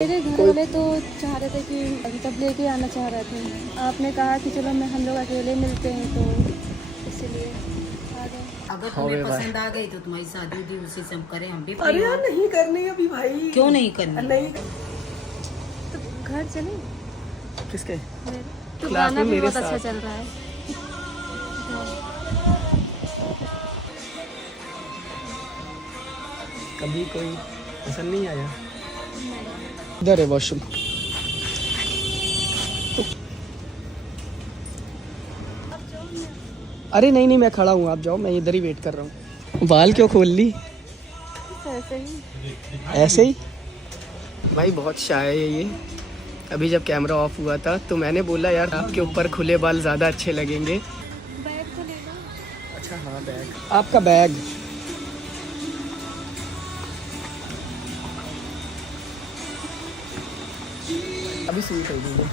मेरे घर वाले तो चाह रहे थे कि अभी तब लेके आना चाह रहे थे। आपने कहा कि चलो मैं हम लोग अकेले मिलते हैं तो इसलिए आ गए। अगर तुम्हें पसंद आ गई तो तुम्हारी शादी उदी उसी से हम करें, हम भी फ्री अरे हो। यार नहीं करनी अभी भाई। क्यों नहीं करनी? नहीं तो घर चले किसके मेरे तो क्लास गाना में भी मेरे बहुत अच्छा साथ। चल रहा है। कभी कोई पसंद नहीं आया। इधर है वॉशरूम। अरे नहीं मैं खड़ा हूँ, आप जाओ, मैं इधर ही वेट कर रहा हूँ। बाल क्यों खोल ली? ऐसे ही ऐसे ही भाई, बहुत शाय है ये। अभी जब कैमरा ऑफ हुआ था तो मैंने बोला यार आपके ऊपर खुले बाल ज़्यादा अच्छे लगेंगे। बैग तो ले लो। अच्छा हाँ, बैग, आपका बैग। अभी सुई कर दूँगा।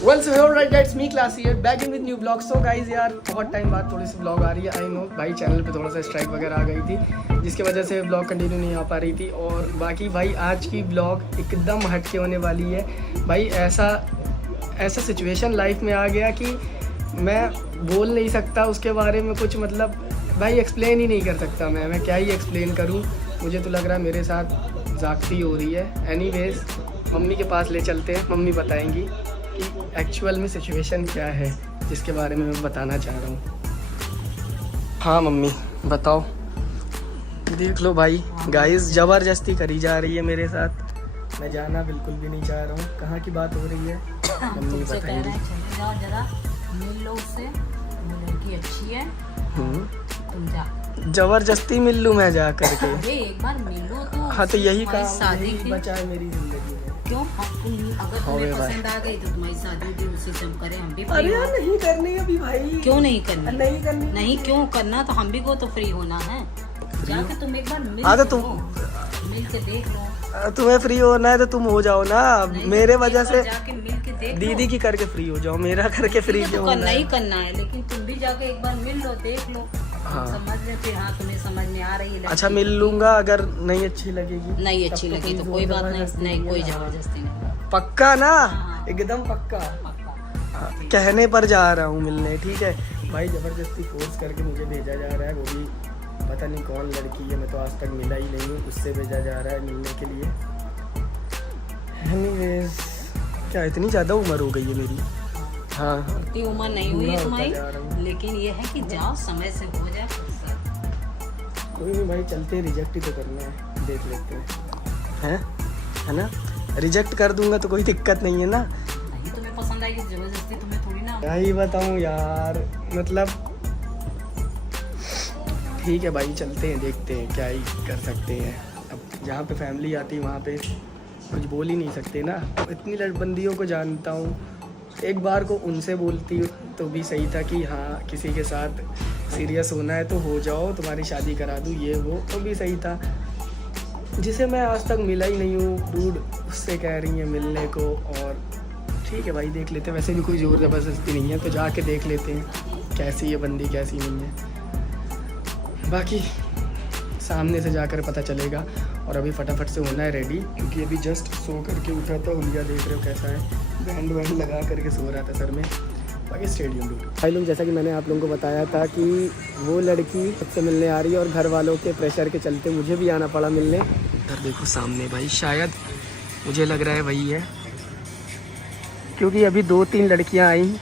Well, so alright guys, me class here, back in with new vlog. So guys यार बहुत टाइम बाद थोड़ी सी vlog आ रही है। आई नो भाई चैनल पे थोड़ा सा स्ट्राइक वगैरह आ गई थी जिसकी वजह से vlog कंटिन्यू नहीं आ पा रही थी। और बाकी भाई आज की vlog एकदम हटके होने वाली है भाई। ऐसा सिचुएशन लाइफ में आ गया कि मैं बोल नहीं सकता उसके बारे में कुछ, मतलब भाई एक्सप्लेन ही नहीं कर सकता। मैं क्या ही एक्सप्लेन करूँ। मुझे तो लग रहा है मेरे साथ ज़्यादती हो रही है। एनीवेज मम्मी के पास ले चलते हैं, मम्मी बताएंगी कि एक्चुअल में सिचुएशन क्या है जिसके बारे में मैं बताना चाह रहा हूँ। हाँ मम्मी बताओ। देख लो भाई गाइस, ज़बरदस्ती करी जा रही है मेरे साथ। मैं जाना बिल्कुल भी नहीं चाह रहा हूँ। कहाँ की बात हो रही है मम्मी तुमसे कह रहे बताएंगी। हैं चले जाओ, जरा मिल लो उससे, वो लड़की अच्छी है। तुम जा, ज़बरदस्ती मिल लूँ मैं जा करके? अरे एक बार मिल लो तो। हाँ तो यही तुम्हारी काम, शादी यही की बचा है मेरी जिंदगी में। क्यों? अगर तुम्हें पसंद आ गई तो तुम्हारी शादी उदी उसी से हम करें, हम भी अरे फ्री हो। यार नहीं करनी अभी भाई। क्यों नहीं करनी? नहीं करनी। नहीं क्यों करना? तो हम भी को तो फ्री होना है। जाके तुम एक बार मिल हाँ तो लो, मिल के देख लो। तुम्हें फ्री होना है तो तुम हो जाओ ना। नहीं, मेरे एक वजह बार से जाके मिल के देख लो। दीदी की करके फ्री हो जाओ, मेरा करके फ्री ये क्यों तो होना करना ही है? करना है, लेकिन तुम भी जाके एक बार मिल लो, देख लो। हाँ। समझ में फिर, हाँ तुम्हें समझ में आ रही है लड़की। अच्छा मिल लूंगा, अगर नहीं अच्छी लगेगी नहीं अच्छी तब लगी तो कोई कोई बात नहीं। जबरदस्ती नहीं कोई है ना। जबरदस्ती नहीं। पक्का ना? हाँ। एकदम पक्का। पक्का। हाँ, कहने पर जा रहा हूँ मिलने, ठीक है भाई। जबरदस्ती फोर्स करके मुझे भेजा जा रहा है, वो भी पता नहीं कौन लड़की है, मैं तो आज तक मिला ही नहीं हूँ। उससे भेजा जा रहा है मिलने के लिए। एनीवेज क्या इतनी ज़्यादा उम्र हो गई है मेरी? हाँ हाँ, इतनी उम्र नहीं हुई बूढ़ा है होता तुम्हारी, जा रहा हूँ। लेकिन ये है कि जाओ समय से हो जाए। कोई नहीं भाई, चलते रिजेक्ट ही तो करना है, देख लेते हैं है ना। रिजेक्ट कर दूंगा तो कोई दिक्कत नहीं है ना। नहीं तुम्हें पसंद आएगी तो जबरदस्ती तुम्हें थोड़ी ना। क्या ही बताऊँ यार, मतलब ठीक है भाई चलते हैं, देखते हैं क्या ही कर सकते हैं। अब जहाँ पे फैमिली आती है वहाँ पे कुछ बोल ही नहीं सकते ना। इतनी लड़बंदियों को जानता हूँ, एक बार को उनसे बोलती तो भी सही था कि हाँ किसी के साथ सीरियस होना है तो हो जाओ, तुम्हारी शादी करा दूँ, ये वो तो भी सही था। जिसे मैं आज तक मिला ही नहीं हूँ, डूड उससे कह रही है मिलने को। और ठीक है भाई देख लेते हैं, वैसे भी कोई ज़ोर ज़बरदस्ती नहीं है तो जाके देख लेते हैं कैसी है बंदी कैसी नहीं है। बाकी सामने से जाकर पता चलेगा। और अभी फटाफट से होना है रेडी, क्योंकि अभी जस्ट सो करके उठा था। हुलिया देख रहे हो कैसा है, बैंड वैंड लगा करके सो रहा था सर में। बाकी स्टेडियम डूड भाई लोग, जैसा कि मैंने आप लोगों को बताया था कि वो लड़की सबसे मिलने आ रही है और घर वालों के प्रेशर के चलते मुझे भी आना पड़ा मिलने। इधर देखो सामने भाई, शायद मुझे लग रहा है वही है, क्योंकि अभी 2-3 लड़कियां आई,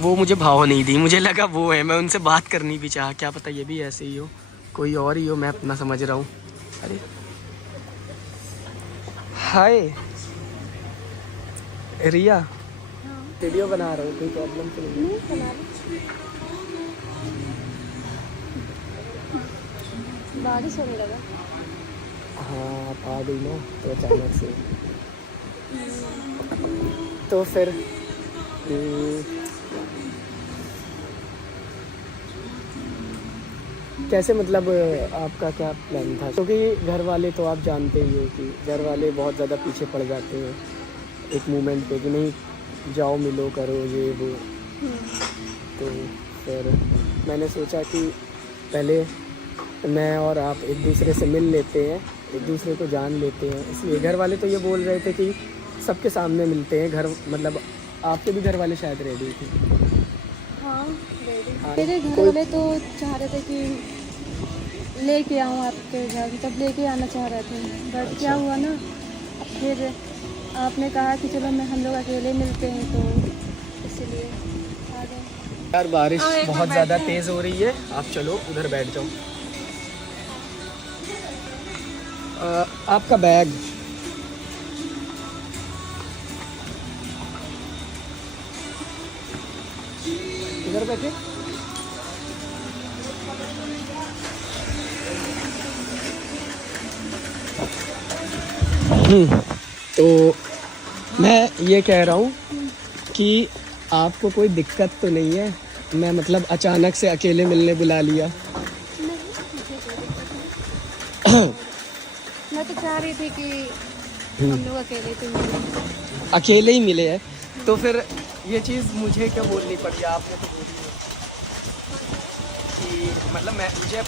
वो मुझे भाव नहीं दी, मुझे लगा वो है। मैं उनसे बात करनी भी चाहा, क्या पता ये भी ऐसे ही हो, कोई और ही हो, मैं अपना समझ रहा हूँ। अरे हाय रिया, वीडियो बना रहा हूँ, कोई प्रॉब्लम तो नहीं है? बना लो। बारिश होने लगा। हाँ आप आ गई ना तो अचानक से। तो फिर कैसे, मतलब आपका क्या प्लान था? क्योंकि घर वाले तो आप जानते ही हो कि घर वाले बहुत ज़्यादा पीछे पड़ जाते हैं एक मोमेंट पे कि नहीं जाओ मिलो करो ये वो। तो फिर मैंने सोचा कि पहले मैं और आप एक दूसरे से मिल लेते हैं, एक दूसरे को जान लेते हैं। इसलिए घर वाले तो ये बोल रहे थे कि सबके सामने मिलते हैं, घर मतलब आपके भी घर वाले शायद रेडी थे। हाँ मेरे घर वाले तो चाह रहे थे कि लेके आऊँ आपके घर, तब लेके आना चाह रहे थे, बट क्या हुआ ना, फिर आपने कहा कि चलो हम लोग अकेले मिलते हैं, तो इसलिए आ गए। यार बारिश बहुत ज़्यादा तेज़ हो रही है, आप चलो उधर बैठ जाओ। आपका बैग इधर बैठे। तो मैं ये कह रहा हूँ कि आपको कोई दिक्कत तो नहीं है, मैं मतलब अचानक से अकेले मिलने बुला लिया। मैं तो चाह रही थी कि हम लोग अकेले तो मिले। अकेले ही मिले हैं, तो फिर ये चीज़ मुझे क्या बोलनी पड़ी, आपने तो बोली है कि मतलब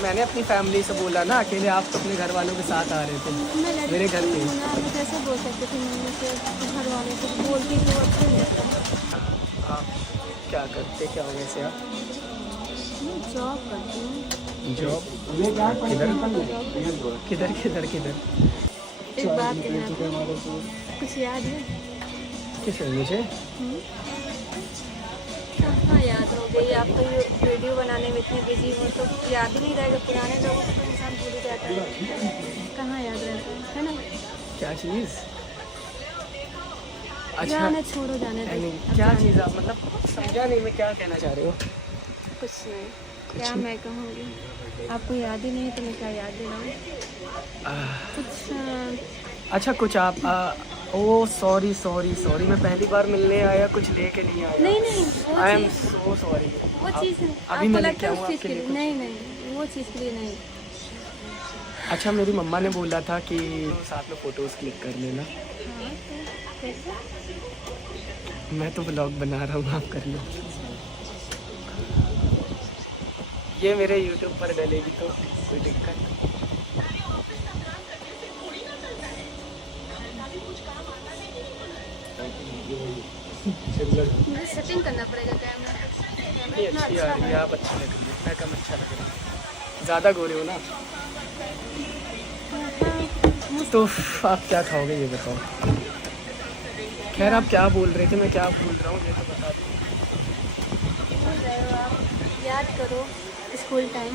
मैंने अपनी फैमिली से बोला ना, अकेले आप तो अपने घर वालों के साथ आ रहे थे मेरे घर पे। आप कैसे बोल सकते थे मम्मी से, घर वालों से बोलती तो अच्छा नहीं लगता। आप क्या करते, क्या हो वैसे आप? मैं जॉब करती हूँ। जॉब किधर किधर किधर? एक बात कहना, कुछ याद है? किस मुझे? कहाँ याद हो गई, आप तो ये वीडियो बनाने में इतने बिजी हो तो याद ही नहीं रहेगा। पुराने लोगों को तो इंसान भूल ही जाता है, कहाँ याद रहता है ना? क्या चीज़? अच्छा जाने छोड़ो, जाने दो। नहीं, क्या चीज़ आप मतलब समझा नहीं, मैं क्या कहना चाह रहे हो? कुछ नहीं, क्या मैं कहूँगी, आपको याद ही नहीं तो मैं क्या याद दिलाऊँ? कुछ अच्छा कुछ आप ओ सॉरी सॉरी सॉरी, मैं पहली बार मिलने आया, कुछ लेके नहीं आया। नहीं आई एम सो सॉरी। वो चीज़ अभी मैं लगता लेके है आऊँ उस चीज़ आपके के लिए लिए? कुछ? नहीं, वो चीज़ के लिए नहीं। अच्छा मेरी मम्मा ने बोला था कि साथ में फ़ोटोज़ क्लिक कर लेना। हाँ तो कैसे? मैं तो ब्लॉग बना रहा हूँ, आप कर लो। ये मेरे यूट्यूब पर डलेगी तो कोई दिक्कत? मुझे सेटिंग करना पड़ेगा कैमरा। नहीं अच्छी आ रही है, आप अच्छी लग रही है, मैं कम अच्छा लग रहा है। ज़्यादा गोरे हो ना, तो आप क्या खाओगे ये बताओ। खैर आप क्या बोल रहे थे, मैं क्या बोल रहा हूँ ये तो बता दो। भूल रहे हो आप, याद करो स्कूल टाइम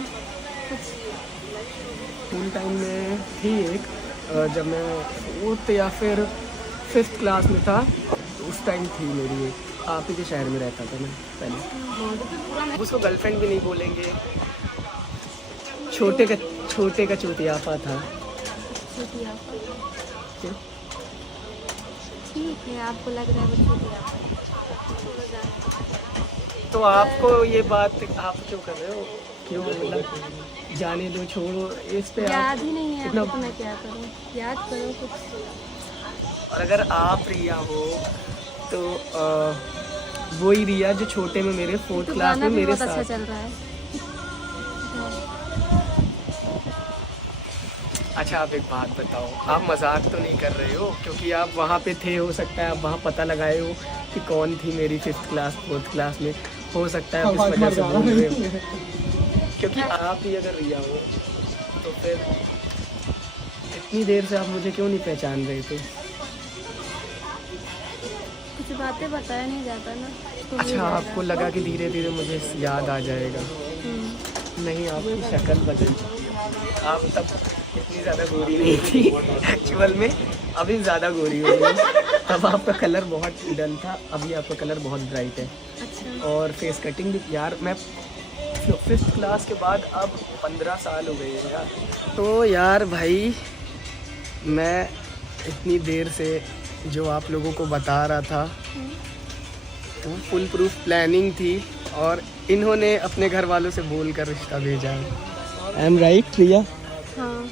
कुछ। स्कूल टाइम में थी एक, जब मैं 4th या फिर 5th क्लास में था, तो उस टाइम थी मेरी एक, आप ही के शहर में रहता था मैं पहले। उसको गर्लफ्रेंड भी नहीं बोलेंगे, छोटे का चूतियापा था। ठीक है, आपको लग रहा है वो छोड़ो जाने। तो आपको ये बात आप क्यों कर रहे हो, क्यों मतलब जाने दो, छोड़ो इस पे। याद ही नहीं है इतना आपको, तो मैं क्या करूँ, याद करो कुछ। और अगर आप रिया हो तो वही रिया जो छोटे में मेरे 4th तो क्लास गाना में भी मेरे बहुत अच्छा साथ। चल रहा है। अच्छा आप एक बात बताओ, आप मजाक तो नहीं कर रहे हो? क्योंकि आप वहाँ पे थे, हो सकता है आप वहाँ पता लगाए हो कि कौन थी मेरी 5th क्लास 4th क्लास में, हो सकता है आप इस वजह से बोल रहे हो। क्योंकि आप ही अगर रिया हो तो फिर इतनी देर से आप मुझे क्यों नहीं पहचान रहे थे? कुछ बातें बताया नहीं जाता ना, तो अच्छा आपको लगा कि धीरे धीरे मुझे याद आ जाएगा। नहीं, आपकी शक्ल बदल चुकी है, आप तब इतनी ज़्यादा गोरी नहीं थी एक्चुअल में, अभी ज़्यादा गोरी हो गई। तब आपका कलर बहुत डल था, अभी आपका कलर बहुत ब्राइट है। अच्छा। और फेस कटिंग भी यार, मैं 5th क्लास के बाद अब 15 साल हो गए हैं यार। तो यार भाई मैं इतनी देर से जो आप लोगों को बता रहा था वो फुल प्रूफ प्लानिंग थी, और इन्होंने अपने घर वालों से बोल कर रिश्ता भेजा है। आई एम राइट रिया? हाँ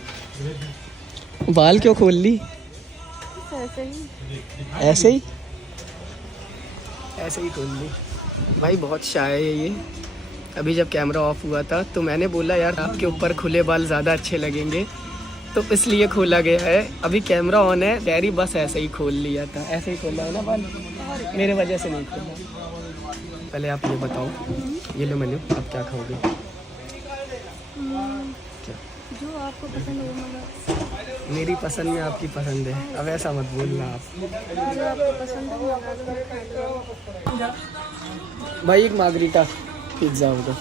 बाल क्यों खोल ली? ऐसे ही। ऐसे ही खोल ली। भाई बहुत शाय है ये, अभी जब कैमरा ऑफ हुआ था तो मैंने बोला यार आपके ऊपर खुले बाल ज़्यादा अच्छे लगेंगे, तो इसलिए खोला गया है। अभी कैमरा ऑन है, डैडी बस ऐसे ही खोल लिया था, ऐसे ही खोला है ना बाल, मेरे वजह से नहीं खोला। पहले आप ये बताओ, ये लो मेन्यू, आप क्या खाओगे? क्या जो आपको पसंद हो, मतलब मेरी पसंद में आपकी पसंद है, अब ऐसा मत बोलना आप। जो आपको पसंद हो मंगा दो, मैं खा लूँगा। भाई एक मार्गरीटा पिज्ज़ा होगा।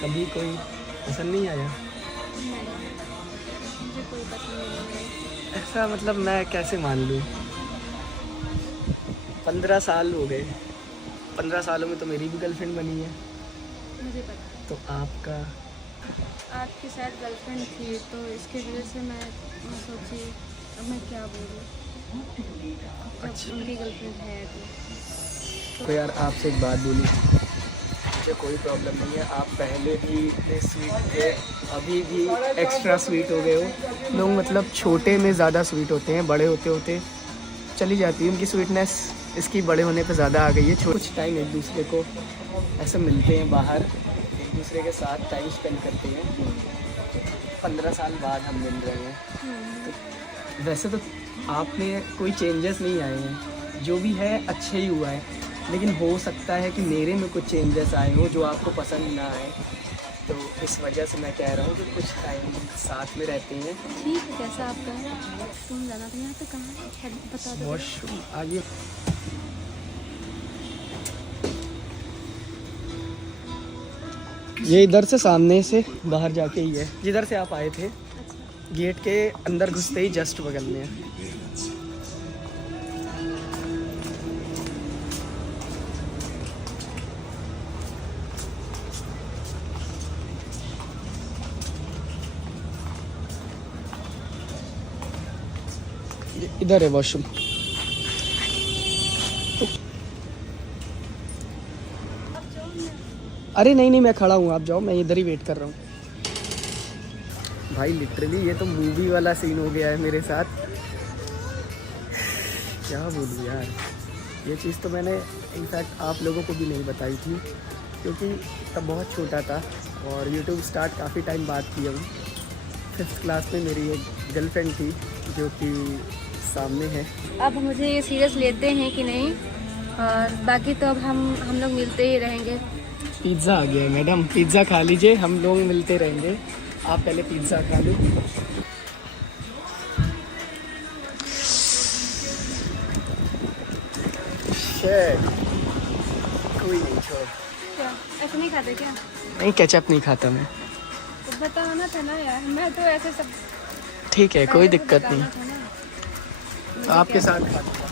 कभी कोई पसंद नहीं आया? मुझे कोई पसंद नहीं है। ऐसा मतलब मैं कैसे मान लूँ? 15 साल हो गए, 15 सालों में तो मेरी भी गर्लफ्रेंड बनी है। मुझे पता, तो आपका? आपकी शायद गर्लफ्रेंड थी, तो इसकी वजह से मैं सोची अब मैं क्या बोलूँ, अच्छा। उनकी गर्लफ्रेंड है तो यार आपसे एक बात बोली, मुझे कोई प्रॉब्लम नहीं है, आप पहले भी इतने स्वीट थे, अभी भी एक्स्ट्रा स्वीट हो गए हो। लोग मतलब छोटे में ज़्यादा स्वीट होते हैं, बड़े होते होते चली जाती है उनकी स्वीटनेस, इसकी बड़े होने पे ज़्यादा आ गई है। कुछ टाइम एक दूसरे को ऐसे मिलते हैं बाहर, एक दूसरे के साथ टाइम स्पेंड करते हैं। 15 साल बाद हम मिल रहे हैं, तो वैसे तो आप में कोई चेंजेस नहीं आए हैं, जो भी है अच्छे ही हुआ है, लेकिन हो सकता है कि मेरे में कुछ चेंजेस आए हो जो आपको पसंद ना आए, तो इस वजह से मैं कह रहा हूँ कि कुछ टाइम साथ में रहते हैं। ठीक है, जैसा आप कहें। तुम जाना था यहाँ पे, कहाँ है बता दो। वॉशरूम आइए। ये इधर से सामने से बाहर जाके ही है, जिधर से आप आए थे, अच्छा, गेट के अंदर घुसते ही जस्ट बगल में है। इधर है वॉशरूम। अरे नहीं नहीं, मैं खड़ा हूँ, आप जाओ, मैं इधर ही वेट कर रहा हूँ। भाई लिटरली ये तो मूवी वाला सीन हो गया है मेरे साथ, क्या बोलूँ यार। ये चीज़ तो मैंने इनफैक्ट आप लोगों को भी नहीं बताई थी, क्योंकि तब बहुत छोटा था और यूट्यूब स्टार्ट काफ़ी टाइम बाद किया हूँ। 5th क्लास में मेरी एक गर्लफ्रेंड थी जो कि सामने है। अब मुझे ये सीरियस लेते हैं कि नहीं, और बाकी तो अब हम लोग मिलते ही रहेंगे। पिज़्ज़ा आ गया है मैडम, पिज़्ज़ा खा लीजिए, हम लोग मिलते रहेंगे। आप पहले पिज़्ज़ा खा लो। कोई नहीं, छोड़। क्या ऐसे नहीं खाते क्या? नहीं, केचप नहीं खाता मैं। तो बताना था ना यार, मैं तो ऐसे सब ठीक है, कोई पहले से दिक्कत नहीं, बताना था ना। तो आपके साथ खा लूँगा।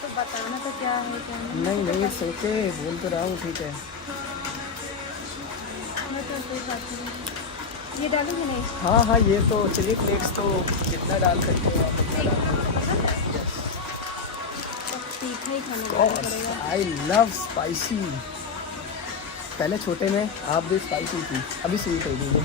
तो बताना तो क्या है क्या नहीं। नहीं नहीं, सोचे बोल तो रहा हूँ, ठीक है। मैं तो कोई बात नहीं। ये डालूंगी नहीं? हाँ हाँ, ये तो चिली फ्लेक्स तो जितना डाल सकते हो आप उतना डाल। तीखा ही खाने पड़ेगा। I love spicy. पहले छोटे में आप भी स्पाइसी थी, अभी स्वीट हो गई है।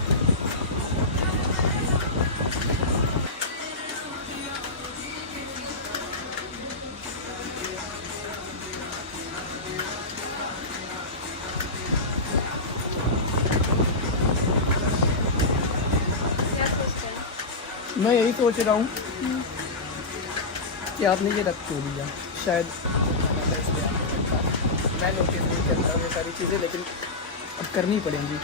क्या सोचते हैं? मैं यही सोच रहा हूँ कि आपने ये रख क्यों दिया, शायद मैं नोटिस नहीं करता ये सारी चीज़ें, लेकिन अब करनी पड़ेंगी।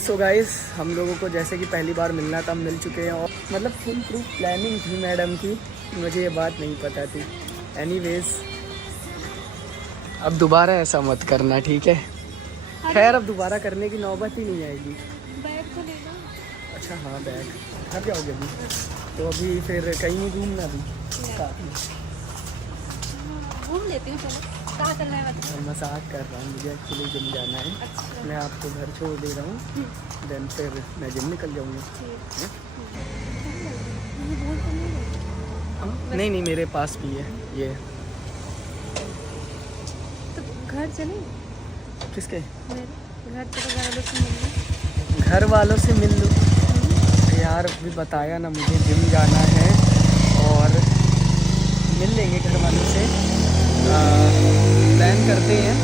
सो गाइस, हम लोगों को जैसे कि पहली बार मिलना था, हम मिल चुके हैं, और मतलब फुल प्रूफ प्लानिंग थी मैडम की, मुझे ये बात नहीं पता थी। एनीवेज, अब दोबारा ऐसा मत करना, ठीक है? खैर, अब दोबारा करने की नौबत ही नहीं आएगी। बैग तो ले लो। अच्छा हाँ, बैग घर जाओगे अभी? तो अभी फिर कहीं नहीं घूमना भी? घूम लेती हूँ, चलो। कहाँ चलना है बताओ? मजाक कर रहा हूँ, मुझे एक्चुअली जिम जाना है। अच्छा, मैं आपको घर छोड़ दे रहा हूँ, देन फिर मैं जिम निकल जाऊँगा। ठीक। मुझे भूल तो नहीं रही। नहीं नहीं, मेरे पास भी है ये। तो घर चले? किसके? मेरे घर तो घर वालों से मिलने। घर वालों से मिल लूँ यार। अभी बताया ना मुझे जिम जाना है और मिल लेंगे घर वालों से। प्लान करते हैं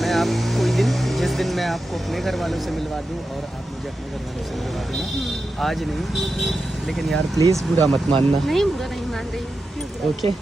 मैं आप कोई दिन, जिस दिन मैं आपको अपने घर वालों से मिलवा दूँ और आप मुझे अपने घर वालों से मिलवा देना। आज नहीं लेकिन यार प्लीज़ बुरा मत मानना। नहीं बुरा नहीं मान रही हूँ। ओके।